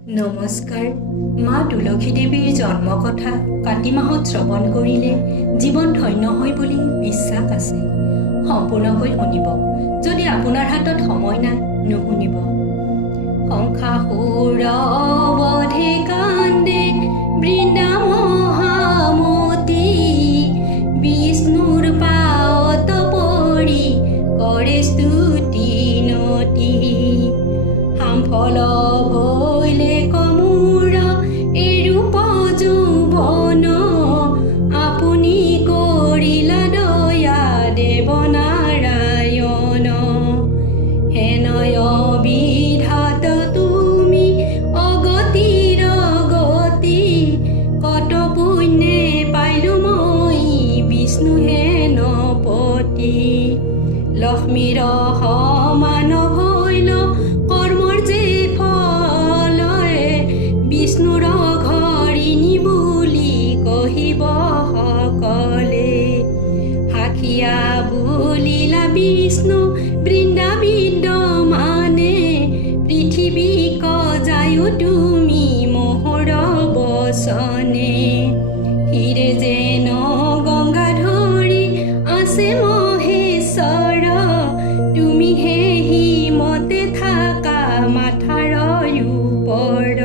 নমস্কাৰ। মা তুলসী দেৱীৰ জন্ম কথা কাতি মাহত শ্ৰৱণ কৰিলে জীৱন ধন্য হয় বুলি বিশ্বাস আছে। সম্পূৰ্ণকৈ শুনিব। যদি আপোনাৰ হাতত সময় নাই, নুশুনিব। শংখাসুৰবধে কান্দে বৃন্দা মহামতী, বিষ্ণুৰ পাৱত পৰি কৰে স্তুতি নতি। হামফল ভৈলে কমূৰ এৰূপ যৌৱন, আপুনি কৰিলা দয়া দেৱ নাৰায়ণ। হেনয় বিধাত তুমি অগতিৰ গতি, কত পুণ্যে পাইলো মই বিষ্ণু হেনপতি। লক্ষ্মীৰ সমান ভৈল কৰ্মৰ যে ফলয়ে, বিষ্ণুৰ ঘৰিণী বুলি কহিব সকলে। সাক্ষীয়া বুলিলা বিষ্ণু বৃন্দা বিদ্যমানে, পৃথিৱীক যায়ো তুমি মোহৰ বচনে। হিৰে যেন গংগা ধৰি আছে মহেশ্বৰ, তুমি হে হিমতে থাকা মাথাৰ ওপৰ।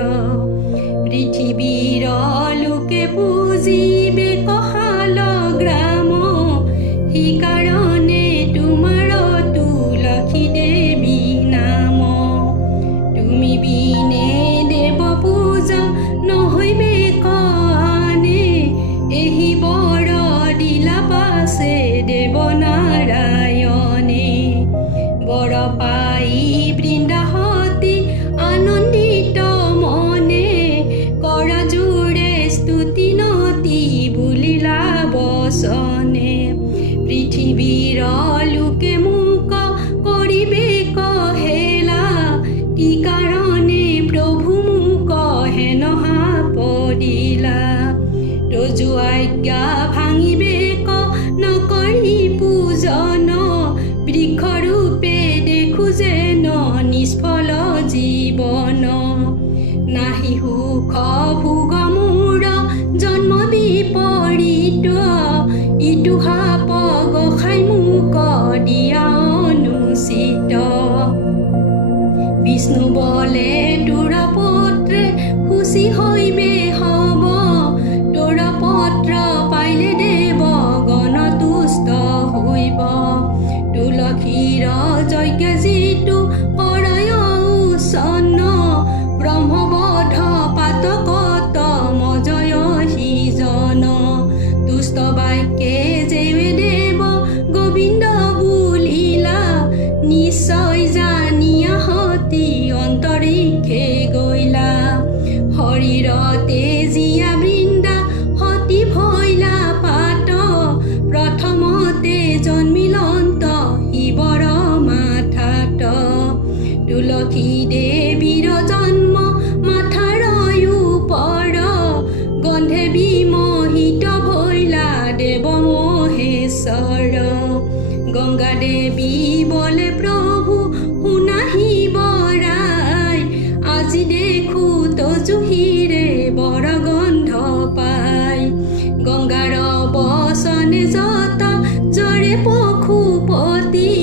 পৃথিৱীৰ লোকে পুজিবে কহাল গ্ৰাম, সেইকাৰণে তোমাৰ তুলসী দেৱী নাম। তুমি বিনে দেৱ পূজা নহৈবে কানে, এহি বৰ দিলা পাছে দেৱ নাৰায়ণে। বৰ পাই বৃন্দাহতি আনন্দিত মনে, কৰ জোৰে স্তুতি নতি বুলিলা বচনে। পৃথিৱীৰ লোকে মোক কৰিবে কহেলা, কি কাৰণে প্ৰভু মোক হেন সাপদিলা। ৰজু আজ্ঞা ভাঙিবে নকৰি পূজন, বৃক্ষৰূপে দেখো যেন নিষ্ফল জীৱন। নাহি সুখ ভোগ মোৰ জন্ম বিপৰীত, ইটো সাপ গোসাই মোক দিয়া অনুচিত। বিষ্ণু বলে তোৰ পত্ৰে খুচি হৈবে হব, তোৰ পত্ৰ পাইলে দেৱ গণ তুষ্ট হৈব। তুলসীৰ যজ্ঞ যিটো কৰয় উচ্ছন্ন, ব্ৰহ্মবধ পাতকত মজয় সিজন। দুষ্ট বাক্যে যেৱে দেৱ গোবিন্দ বুলিলা, নিশ্চয় জানিয়া হতি অন্তৰিক্ষে গৈলা। শৰীৰতে জীয়া বৃন্দা হতি ভৈলা পাত, প্ৰথমতে জন্মিলন্ত শিৱৰ মাথাত। তুলসী দেৱীৰ জন্ম মাথাৰ ওপৰ, গন্ধে বিমোহিত ভৈলা দেৱ মহেশ্বৰ। গংগা দেৱী বলে প্ৰভু শুনাহিব ৰায়, আজি দেখো তজুহিৰে বৰ গন্ধ পাই। গংগাৰ বচনে যত জৰে পশুপতি,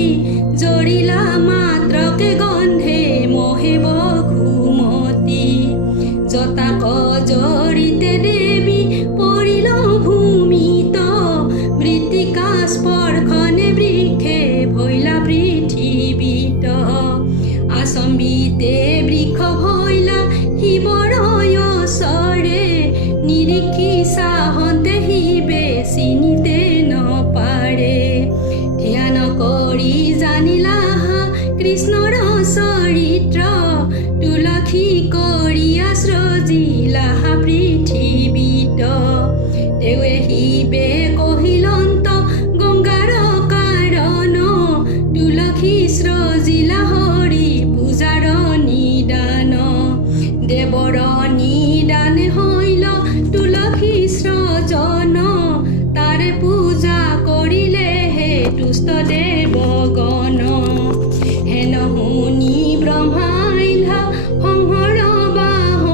জৰিলা মাত্ৰকে গন্ধে মহেব ঘুমতি। জতাক জৰিতে দেৱী পৰিল ভূমিত, মৃত্তিকা স্পৰ্শনে বৃক্ষে ভৈলা পৃথিৱীত। আচম্বিতে বৃক্ষ ভৈলা শিৱৰ ওচৰে, নিৰীক্ষি চাহন্তে শিৱে চিনিতে নপাৰে। ধ্যান কৰি জানিলা কৃষ্ণৰ চৰিত্ৰ, তুলসী কৰিয়া সৃজিলা পৃথিৱীত। তেৱে শিৱে কহিলন্ত গংগাৰ কাৰণ, তুলসী সৃজিলা হৰি পূজাৰ নিদান। দেৱৰ নিদানে হৈল তুলসী সৃজন, তাৰে পূজা কৰিলেহে তুষ্ট দেৱগণ। হেন শুনি ব্ৰহ্মাইলা সংহৰ বাহন,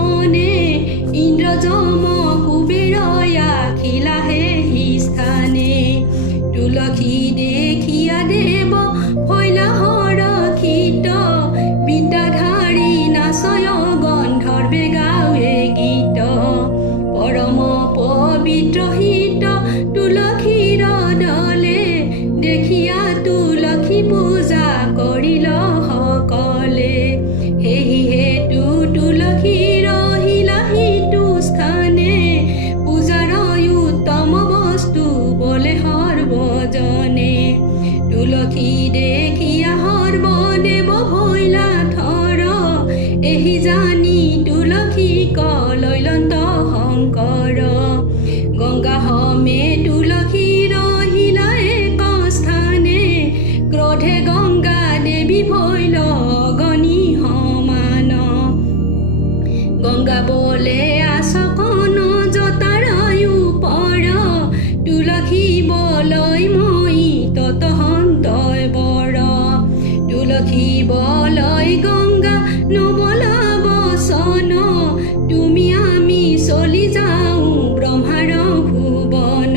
হৃদয় গন্ধৰ্বে গাৱে গীত পৰম পবিত্ৰ হিত তুলসীৰ দলে দেখিয়া তুলসী পূজা কৰিল সকলে সেহি হেতু তুলসীৰ হিলা সিটো স্থানে পূজাৰ উত্তম বস্তু বলে সৰ্বজনে তুলসী দেখিয়া সৰ্বদেৱ ভৈলা থৰ এহি জানি তুলসী কলৈলন্ত শংকৰ গংগা হমে তুলসীৰ হিলা এক স্থানে ক্ৰোধে গংগা দেৱী ভৈল অগণি সমান গংগা বলে আচকন জতাৰয়ু পৰ তুলসী বলয় মই ততহন্তয় বৰ তুলসী বলয় গংগা নবলা বচন তুমি আমি চলি যাওঁ ব্ৰহ্মাৰ ভুৱন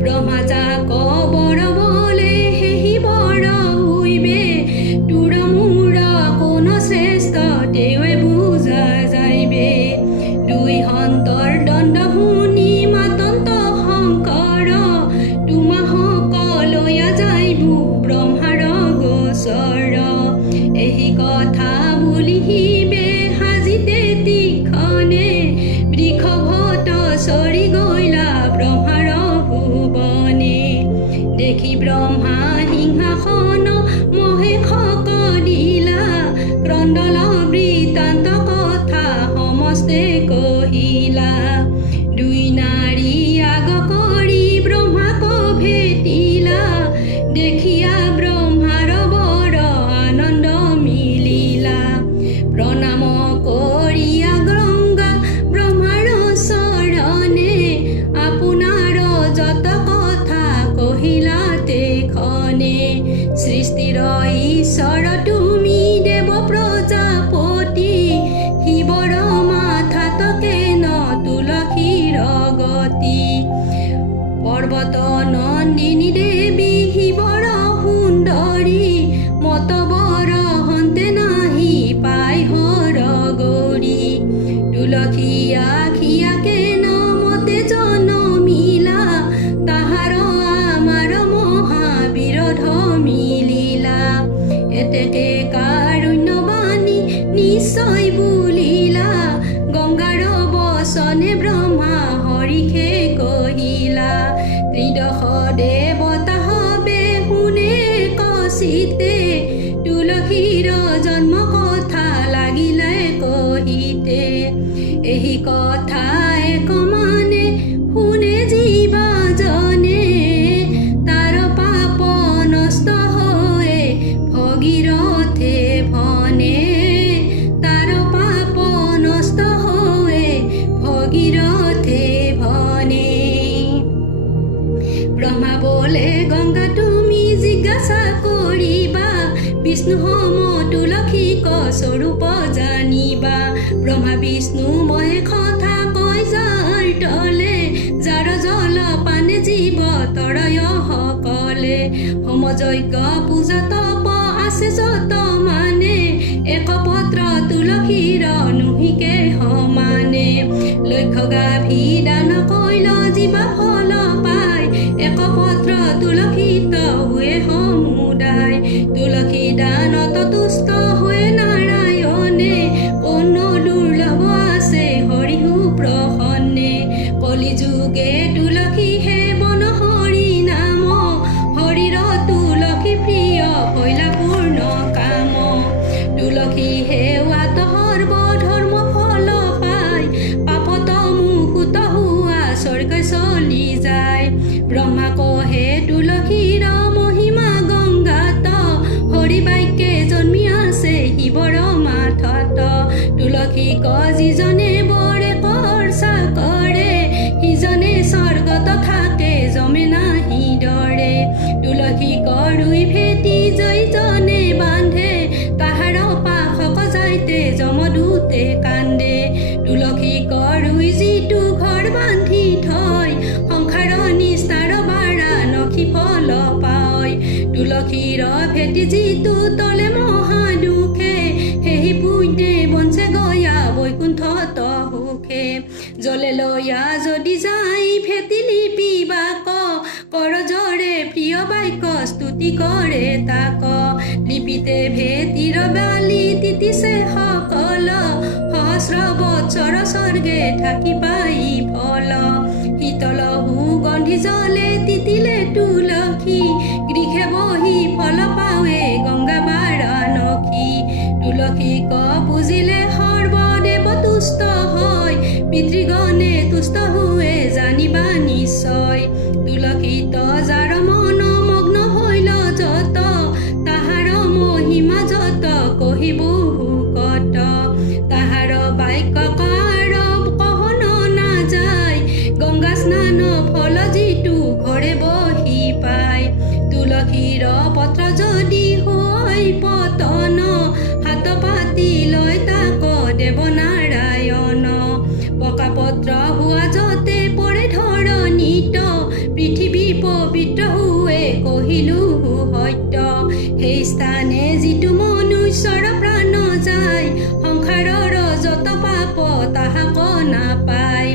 ব্ৰহ্মা যাক বৰ বলে সেহি বৰ হৈবে তোৰ মোৰ কোন শ্ৰেষ্ঠ তেৱে বুজা যাইবে দুই সন্তৰ দণ্ড শুনি মাতন্ত শংকৰ তোমা সকলয়া যাইবু ব্ৰহ্মাৰ গোচৰ এহি কথা বুলিহিবে সাজিতে তীক্ষণে বৃষভত চৰি গৈলা ব্ৰহ্মাৰ ভুৱনে দেখি ব্ৰহ্মা সিংহাসন মহেশক দিলা ক্ৰন্দল বৃত্তান্ত কথা সমস্তে কহিলা দুই নাৰী আগ কৰি ব্ৰহ্মাক ভেটিলা দেখিয়া ব্ৰহ্মাৰ বৰ আনন্দ মিলিলা প্ৰণাম কৰিয়া গংগা ব্ৰহ্মাৰ চৰণে আপোনাৰ যত কথা কহিলা তেখনে সৃষ্টিৰ ঈশ্বৰ তুমি দেৱ প্ৰজাপতি শিৱৰ মাথাতকে ন তুলসীৰ গতি পৰ্বত নন্দিনী দেৱী শিৱৰ সুন্দৰী মতবৰ হন্তে নাহি পাই হৰ গৌৰী তুলসী আখিয়াকে ন মতে জনমিলা তাহাৰ আমাৰ মহাবিৰোধ মিলিলা এতেকে কাৰুণ্যবাণী নিশ্চয় বুলিলা গংগাৰ বচনে ব্ৰহ্মা হৰিষে কহিলা ত্ৰিদশ দেৱতা হবে শুনে কচিতে তুলসীৰ জন্ম কথা লাগিলে কহিতে এহি কথা একমানে শুনে জীৱা জনে তাৰ পাপ নষ্ট হৈ ভগীৰথে ভনে তাৰ পাপ নষ্ট হৈ ভগীৰথে ভনে ব্ৰহ্মা বলে গংগা তুমি জিজ্ঞাসা কৰিবা বিষ্ণু সম তুলসীক স্বৰূপ জানিবা ব্ৰহ্মা বিষ্ণু মহে কথা কয় যাৰ তলে যাৰ জল পানে জীৱ তৰয় সকলে হোম যজ্ঞ পূজা তপ আছে যত মানে এক পত্ৰ তুলসীৰ নুহিকে সমানে লক্ষ্য গাভী দান কৈল জীৱা ফল পায় এক পত্ৰ তুলসীত হুৱে সমুদায় তুলসী দানত তুষ্ট হৈ নাৰায়ণে অন্য দুৰ্লভ আছে হৰিহু প্ৰসন্নে কলি যুগে তুলসী হে বন হৰি নাম হৰিৰ তুলসী প্ৰিয় হৈলা পূৰ্ণ কাম তুলসী সেৱাত সৰ্বধৰ্ম ফল পায় পাপত মুকুত হোৱা স্বৰ্গ চলি যায় ব্ৰহ্মা কহে তুলসীৰ মহিমা গংগাত হৰি বাক্যে জন্মি আছে শিৱৰ মাথত তুলসীক যিজনে বৰে কৰ্চা কৰে সিজনে স্বৰ্গত থাকে জমে নাহি ডৰে তুলসীক ৰুই ভেটি জয়জনে বান্ধে তাহাৰ পাশক যাইতে যমদূতে কান্দে তুলসীক ৰুই যিটো ঘৰ বান্ধি থয় সংসাৰ নিস্তাৰ বাৰা নখি ফল পায় তুলসীৰ ভেটি যিটো তলে মহা দুখে সেহি পুণ্যে বঞ্চে যত সুখে জলে লয়া যদি যাই ভেটিলি পিবাক কৰজৰে প্ৰিয় বাক্য স্তুতি কৰে তাক লিপিতে ভেটিৰ বালি তিতিছে সকল সহস্ৰ বৎসৰ স্বৰ্গে থাকি পাই ফল শীতল সুগন্ধি জলে তিতিলে তুলসী গৃহে বহি ফল পাৱে গংগা বাৰাণসী তুলসীক পুজিলে সৰ্বদেৱ তুষ্ট হয় পিতৃগণে তুষ্ট হোৱে জানিবা নিশ্চয় তুলসীত যাৰ মন মগ্ন হৈল যত তাহাৰ মহিমা যত কহিব কত তাহাৰ বাক্য কাৰ কহন নাযায় গংগা স্নান ফল যিটো ঘৰে বহি পায় তুলসীৰ পত্ৰ যদি হয় পতন হাত পাতি লয় তাক দেৱনাৰায়ণ পকা পত্ৰ হোৱা যতে পৰে ধৰণীত পৃথিৱী পবিত্ৰ হোৱে কহিলো সত্য সেই স্থানে যিটো মনুষ্যৰ প্ৰাণ যায় সংসাৰৰ যত পাপ তাহাক নাপায়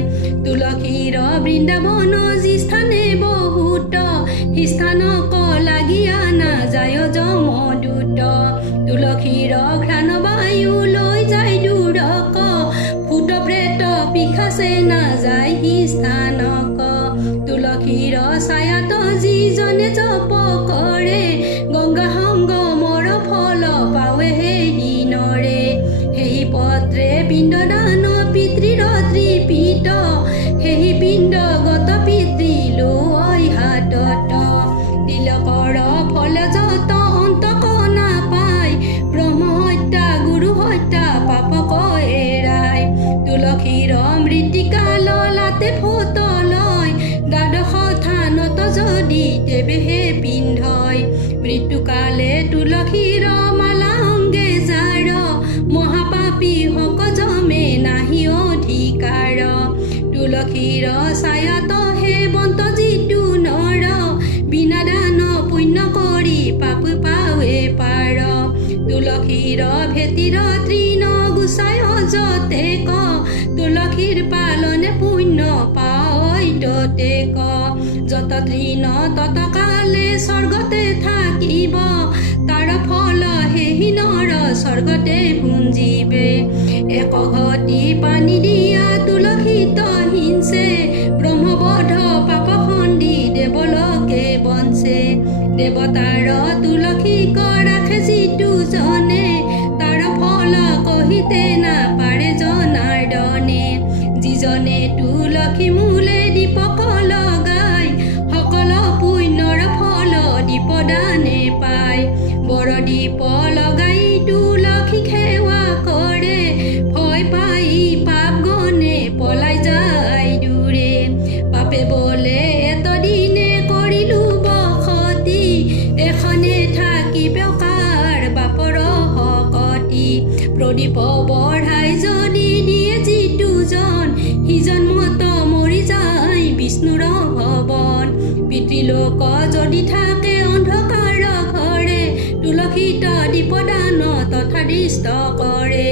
তুলসীৰ বৃন্দাবন যি স্থানে বহুত সি স্থানক লাগিয়া নাযায় যমদূত তুলসীৰ ঘ্ৰাণ বায়ু লৈ যায় দূৰক ভূত প্ৰেত পিশাচে নাযায় সি স্থানক তুলসীৰ ছায়াত যিজনে জপ কৰে গংগা সংগমৰ ফল পাৱে সেই নৰে সেই পত্ৰে পিণ্ডদান পিতৃৰ তৃপিত সেই পিণ্ডগত পিতৃ লৈ হাতত তিলকৰ ফল যত অন্তক নাপায় ব্ৰহ্ম হত্যা গুৰু হত্যা পাপক এৰাই তুলসীৰ মৃত্তিকাল লাতে ফুট লয় দ্বাদশ থানত যদি তেৱেহে পিন্ধয় মৃত্যুকালে তুলসীৰ মালা অংগে যাৰ মহাপাপী হক জমে নাহি অধিকাৰ তুলসীৰ ছায়াত সেৱন্ত যিটো নৰ বিনা দান পুণ্য কৰি পাপ পাৱে পাৰ তুলসীৰ ভেটিৰ তৃণ গুচাই যতে ক তুলসীৰ পালনে পুণ্য পায় ততে ক যত তৃণ তত কালে স্বৰ্গতে থাকিব তাৰ ফল সেই নৰ স্বৰ্গতে পুঞ্জিবে এক ঘটি পানী দিয়া তুলসীত হিংসে ব্ৰহ্মবধ পাপ খণ্ডি দেৱলোকে বঞ্চে দেৱতাৰ তুলসীক ৰাখে যিটো জনে তাৰ ফল কহিতে নাপাৰে জনাৰ্দনে যিজনে তুলসী মূলে দীপক লগাই সকল পুণ্যৰ ফল দীপদানে পায় বৰ দীপ লগাই তুলসী সেৱা কৰে ভয় পাই পাপ গণে পলাই যায় দূৰে পাপে বলে এতদিনে কৰিলো বসতি এখনে থাকিব কাৰ বাপৰ শকতি প্ৰদীপ বঢ়াই যদি দিয়ে যিটো জন সিজন মত মৰি যায় বিষ্ণুৰ ভৱন পিতৃলোক যদি থাকে অন্ধকাৰ ঘৰে তুলসীত দীপদান তথা দৃষ্ট কৰে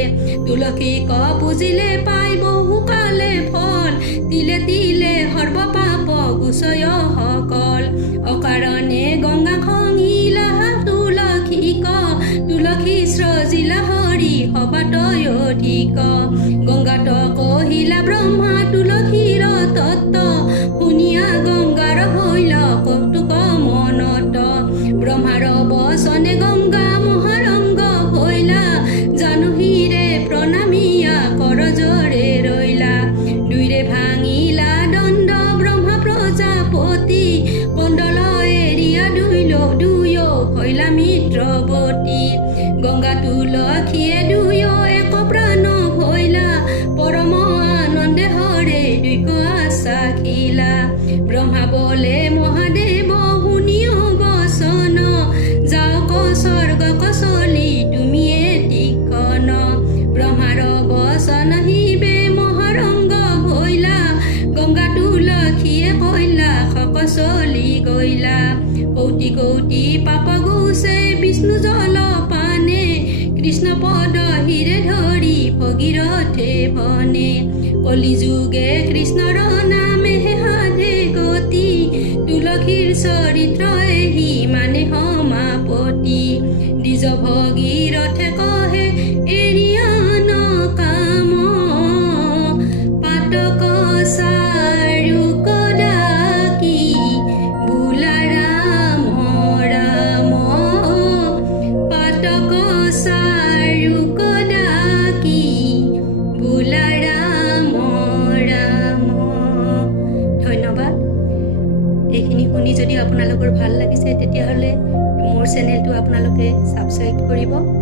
তুলসীক পুজিলে পাই বহুকালে ফল তিলে তিলে সৰ্ব পাপ গুচয় সকল অকাৰণে গংগা খঙিলা তুলসীক তুলসী স্ৰজিলা হৰি সবাতয় অধিক গংগাত কহিলা ব্ৰহ্মা তুলসীৰ তত্ত্ব শুনিয়া গংগাৰ হৈল কৌতুক মনত ব্ৰহ্মাৰ বচনে গংগা মহাৰংগ হৈলা জানুহীৰে প্ৰণামিয়া কৰজৰে ৰৈলা দুইৰে ভাঙিলা দণ্ড ব্ৰহ্মা প্ৰজাপতি কণ্ডল এৰিয়া দুয়ো হৈলা মিত্ৰৱতী গংগা তুলসীয়ে দুয়ো এক প্ৰাণ হৈলা পৰম আনন্দে হৰে দুইক আশ্বাসিলা ব্ৰহ্মা বলে মহাদেৱ শুনিও বচন যাওক স্বৰ্গক চলি তুমিয়ে তীক্ষণ ব্ৰহ্মাৰ বচন হিবে মহাৰংগ হৈলা গংগা তুলসীয়ে কৈলা শক চলি গৈলা কৌটি কৌটি পাপ গুচে বিষ্ণু জল পানে কৃষ্ণ পদ হিৰে ধৰি ভগীৰথে বনে কলিযুগে কৃষ্ণৰ নামে সাধে গতি তুলসীৰ চৰিত্ৰই সি মানে সমাপতি দ্বিজ ভগীৰথে কহে এৰিয়ান কাম পাতক চাৰু কদাকি বোলা ৰাম ৰাম পাতক চাৰু কদাকি বোলা ৰাম ৰাম। ধন্যবাদ। এইখিনি শুনি যদি আপোনালোকৰ ভাল লাগিছে তেতিয়াহ'লে মোৰ চেনেলটো আপোনালোকে ছাবস্ক্ৰাইব কৰিব।